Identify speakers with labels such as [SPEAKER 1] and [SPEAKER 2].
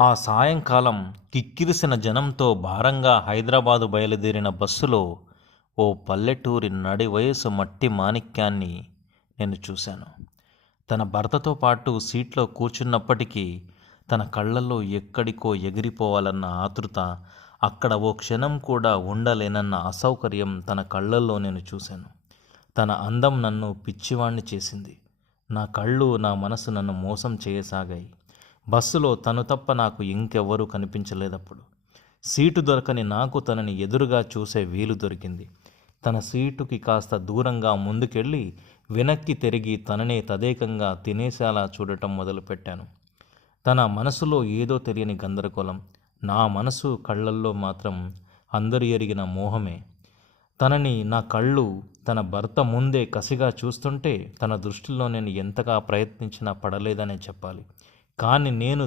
[SPEAKER 1] ఆ సాయంకాలం కిక్కిరిసిన జనంతో భారంగా హైదరాబాదు బయలుదేరిన బస్సులో ఓ పల్లెటూరి నడి వయసు మట్టి మాణిక్యాన్ని నేను చూశాను. తన భర్తతో పాటు సీట్లో కూర్చున్నప్పటికీ తన కళ్ళల్లో ఎక్కడికో ఎగిరిపోవాలన్న ఆతృత అక్కడ ఓ క్షణం కూడా ఉండలేనన్న అసౌకర్యం తన కళ్ళల్లో నేను చూశాను. తన అందం నన్ను పిచ్చివాణ్ణి చేసింది. నా కళ్ళు నా మనసు నన్ను మోసం చేయసాగాయి. బస్సులో తను తప్ప నాకు ఇంకెవ్వరూ కనిపించలేదప్పుడు. సీటు దొరకని నాకు తనని ఎదురుగా చూసే వీలు దొరికింది. తన సీటుకి కాస్త దూరంగా ముందుకెళ్ళి వెనక్కి తిరిగి తననే తదేకంగా తినేసేలా చూడటం మొదలుపెట్టాను. తన మనసులో ఏదో తెలియని గందరగోళం. నా మనసు కళ్ళల్లో మాత్రం అందరు ఎరిగిన మోహమే. తనని నా కళ్ళు తన భర్త ముందే కసిగా చూస్తుంటే తన దృష్టిలో నేను ఎంతగా ప్రయత్నించినా పడలేదనే చెప్పాలి. కానీ నేను